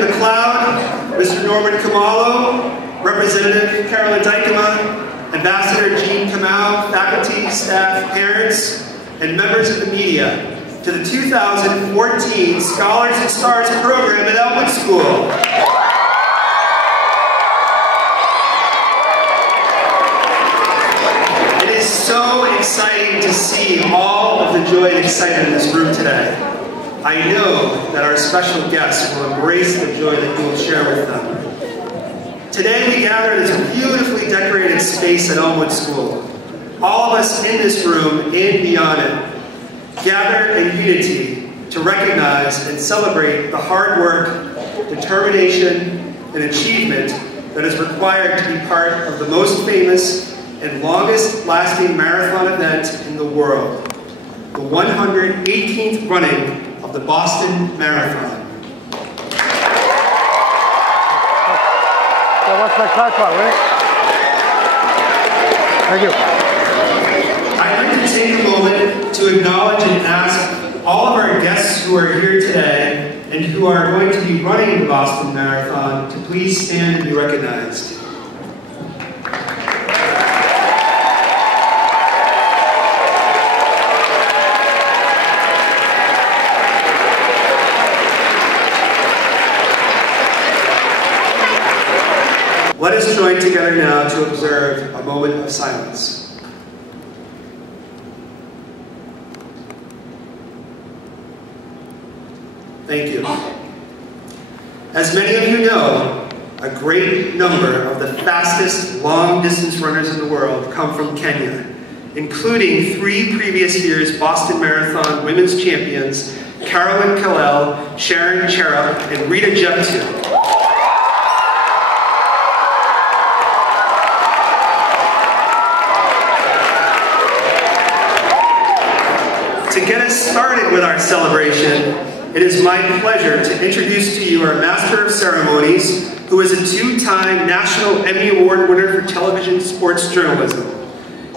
in the cloud, Mr. Norman Kamalo, Representative Carolyn Dykema, Ambassador Jean Kamau, faculty, staff, parents, and members of the media to the 2014 Scholars and Stars program at Elmwood School. It is so exciting to see all of the joy and excitement in this room today. I know that our special guests will embrace the joy that you will share with them. Today we gather in this beautifully decorated space at Elmwood School. All of us in this room and beyond it gather in unity to recognize and celebrate the hard work, determination, and achievement that is required to be part of the most famous and longest lasting marathon event in the world, the 118th running of the Boston Marathon. So what's my tripod, right? Thank you. I'd like to take a moment to acknowledge and ask all of our guests who are here today and who are going to be running the Boston Marathon to please stand and be recognized. Let us join together now to observe a moment of silence. Thank you. As many of you know, a great number of the fastest long-distance runners in the world come from Kenya, including 3 previous years' Boston Marathon women's champions, Carolyn Kalel, Sharon Cherub, and Rita Jeptu. To get us started with our celebration, it is my pleasure to introduce to you our Master of Ceremonies, who is a 2-time National Emmy Award winner for television sports journalism.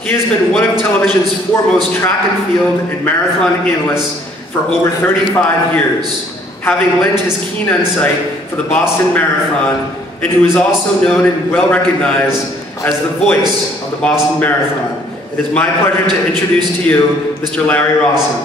He has been one of television's foremost track and field and marathon analysts for over 35 years, having lent his keen insight for the Boston Marathon, and who is also known and well recognized as the voice of the Boston Marathon. It is my pleasure to introduce to you Mr. Larry Rawson.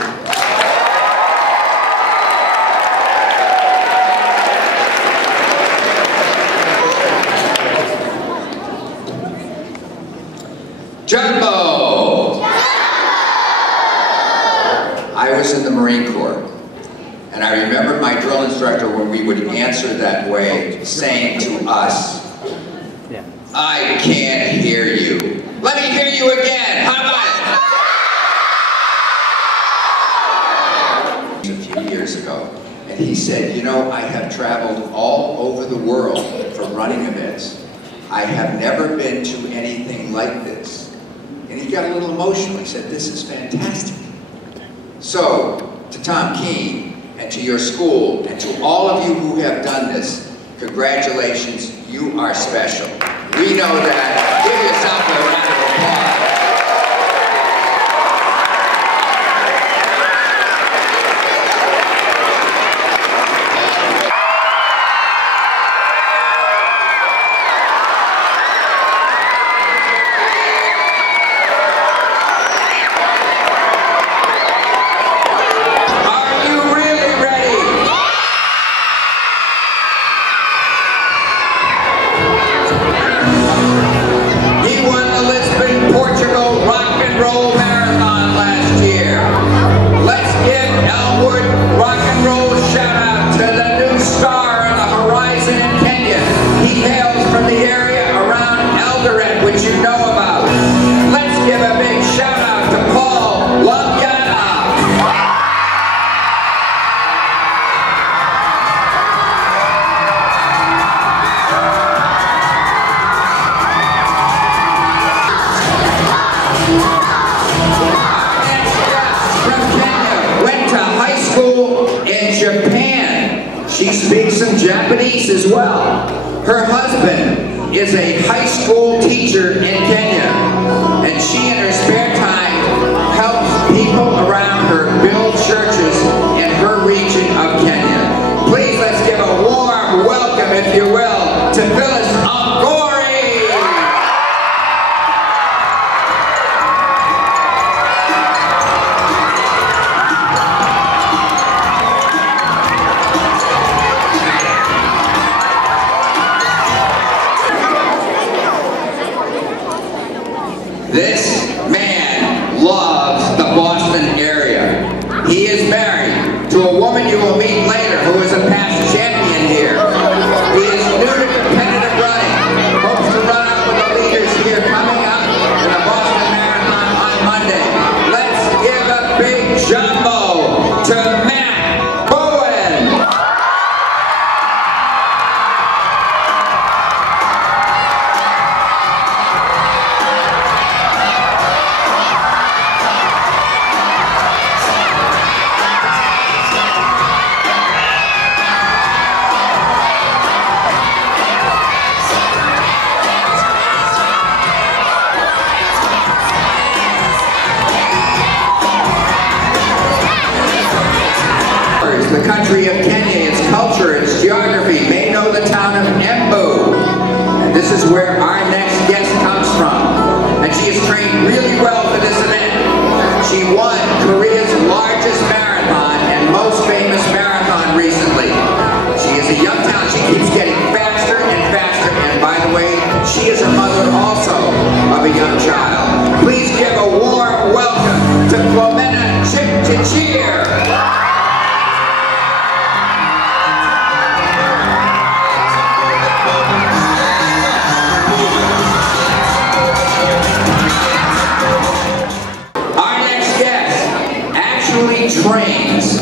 Jumbo! I was in the Marine Corps, and I remember my drill instructor when we would answer that way saying to us, "I can't hear you. Let me hear you again. How about it?" A few years ago, and he said, "You know, I have traveled all over the world for running events. I have never been to anything like this." And he got a little emotional. He said, "This is fantastic." So, to Tom Keene, and to your school, and to all of you who have done this, congratulations, you are special. We know that. Give yourself a round of applause. She speaks some Japanese as well. Her husband is a high school teacher in Kenya, and she in her spare time helps people around her build churches in her region of Kenya. Please let's give a warm welcome if you will, to Phyllis Angori. This man loves the Boston area. He is married to a woman you will meet later who is a past champion here. He is new to competitive running. Hopes to run up with the leaders here coming up in the Boston Marathon on Monday. Let's give a big jumbo to Matt Bowen. The country of Kenya, its culture, its geography, may know the town of Embu. And this is where our next guest comes from. And she has trained really well for this event. She won Korea's largest marathon and most famous marathon recently. She is a young talent. She keeps getting faster and faster. And by the way, she is a mother also of a young child. Please give a warm welcome to Clemena Chip-Chichir. Trains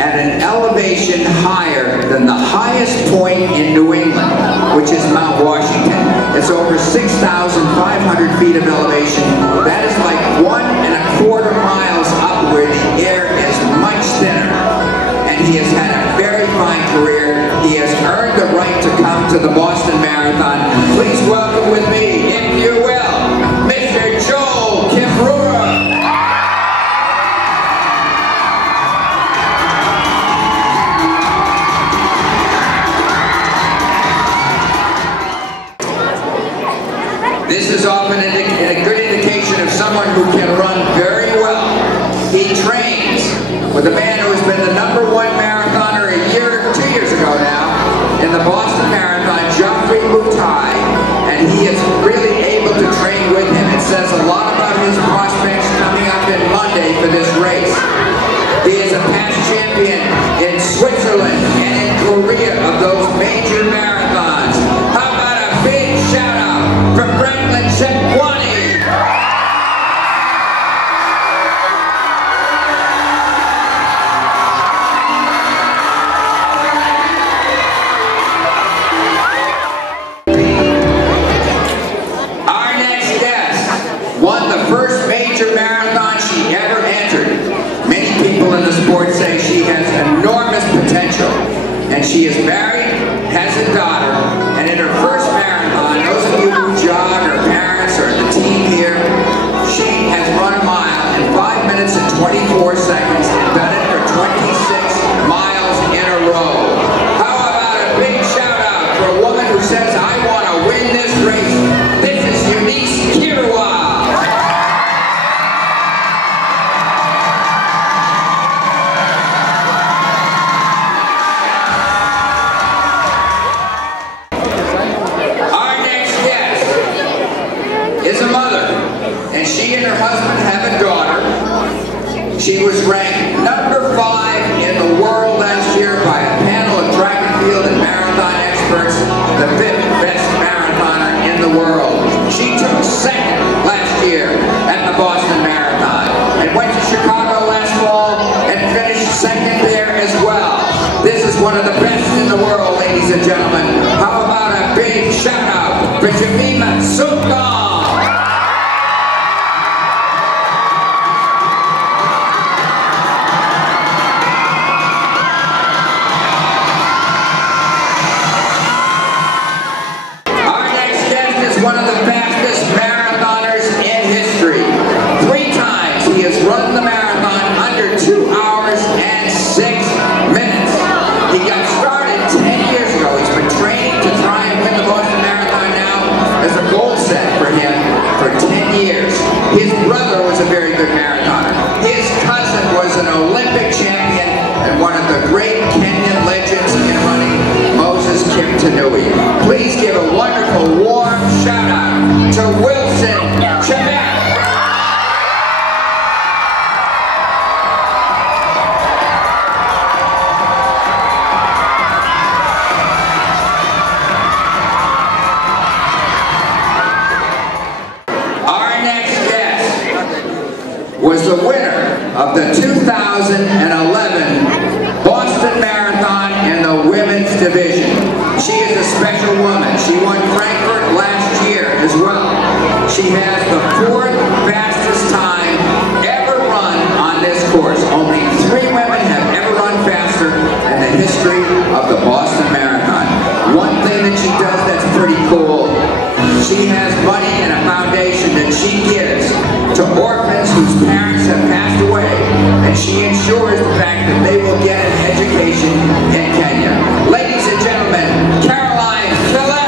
at an elevation higher than the highest point in New England, which is Mount Washington. It's over 6,500 feet of elevation. That is like 1¼ miles up where the air is much thinner. And he has had a very fine career. He has earned the right to come to the Boston Marathon. Please welcome with me, if you will, Mr. Joel Kimbrura. This is often a good indication of someone who can run very well. He trains with a man who has been the #1 marathoner 2 years ago now in the Boston Marathon, Geoffrey Mutai, and he is really able to train with him. It says a lot about his prospects coming up in Monday for this race. He is a past champion in Switzerland and in Korea of those major marathons. How about a big shout out for Franklin Chekwani? Our next guest won the first major marathon she ever entered. Many people in the sport say she has enormous potential, and she is married, has a daughter, and in her first marathon, those of you who jog, her parents, or the team here, she has run a mile in 5 minutes and 24 seconds and done it for 26 miles in a row. How about a big shout out for a woman who says, I want to win this race? This is Eunice Kirwa. And she and her husband have a daughter. She was ranked #5 in the world last year by a panel of track and field and marathon experts, the 5th best marathoner in the world. She took 2nd last year at the Boston Marathon and went to Chicago last fall and finished 2nd there as well. This is one of the best in the world, ladies and gentlemen. How about a big shout out for Jemima Sukong? One of the fastest marathoners in history. 3 times he has run the marathon under 2 hours and 6 minutes. He got started 10 years ago. He's been Nui. Please give a wonderful, warm shout out to Wilson Chevette. Our next guest was the winner of the 2011 Boston Marathon in the women's division. She is a special woman. She won Frankfurt last year as well. She has the 4th fastest time ever run on this course. Only 3 women have ever run faster in the history of the Boston Marathon. One thing that she does that's pretty cool, she has money and a foundation that she gives to orphans whose parents have passed away, and she ensures the fact that they will get an education in Kenya. Ladies and gentlemen, Caroline Hillel.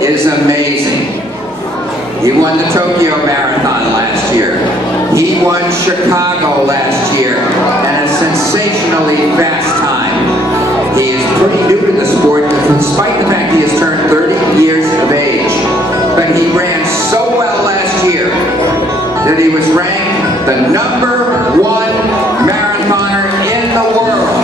Is amazing. He won the Tokyo Marathon last year. He won Chicago last year and a sensationally fast time. He is pretty new to the sport despite the fact he has turned 30 years of age. But he ran so well last year that he was ranked the #1 marathoner in the world.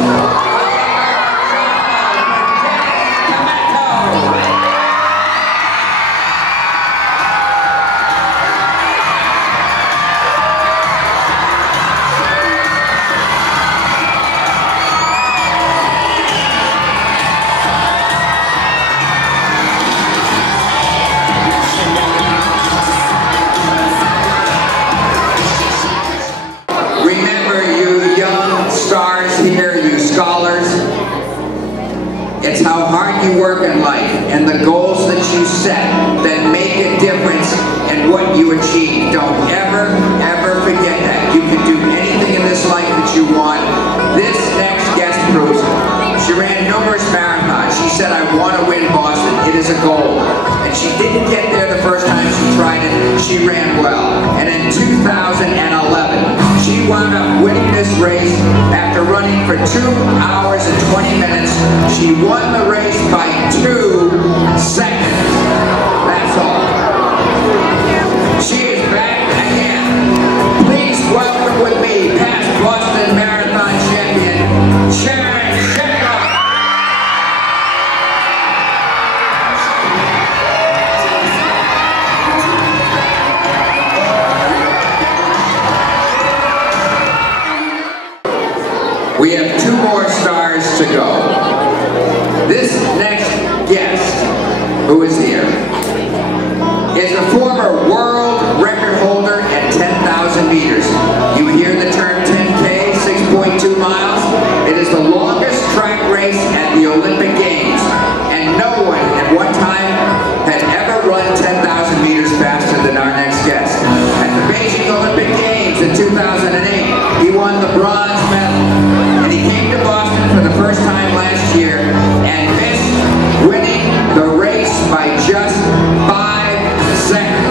It's how hard you work in life and the goals that you set that make a difference in what you achieve. Don't ever, ever forget that. You can do anything in this life that you want. This next guest proves it. She ran numerous marathons. She said, I want to win Boston. It is a goal. And she didn't get there the first time she tried it. She ran well. And in 2011, she wound up winning this race after running for 2 hours and 20 minutes. She won the race by 2 seconds. That's all. She is back again. Please welcome with me past Boston Marathon champion, Sharon Sheckler. We have 2 more stars to go. This next guest, who is here, is a former world record holder at 10,000 meters. You hear the term 10K, 6.2 miles. It is the longest track race at the Olympic Games, and no one at one time had ever run 10,000 meters faster than our next guest. At the Beijing Olympic Games in 2008, he won the bronze medal. And he came to Boston for the first time last year and missed winning the race by just 5 seconds.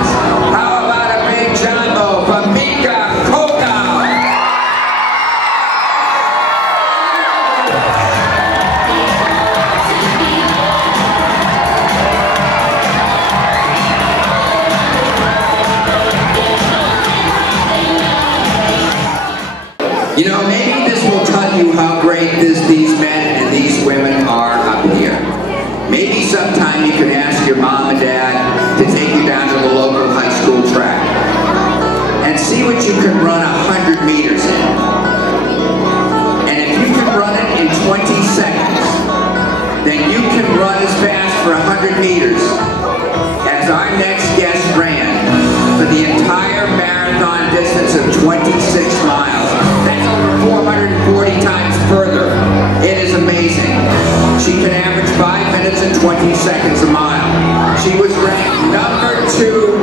she can average 5 minutes and 20 seconds a mile. She was ranked number 2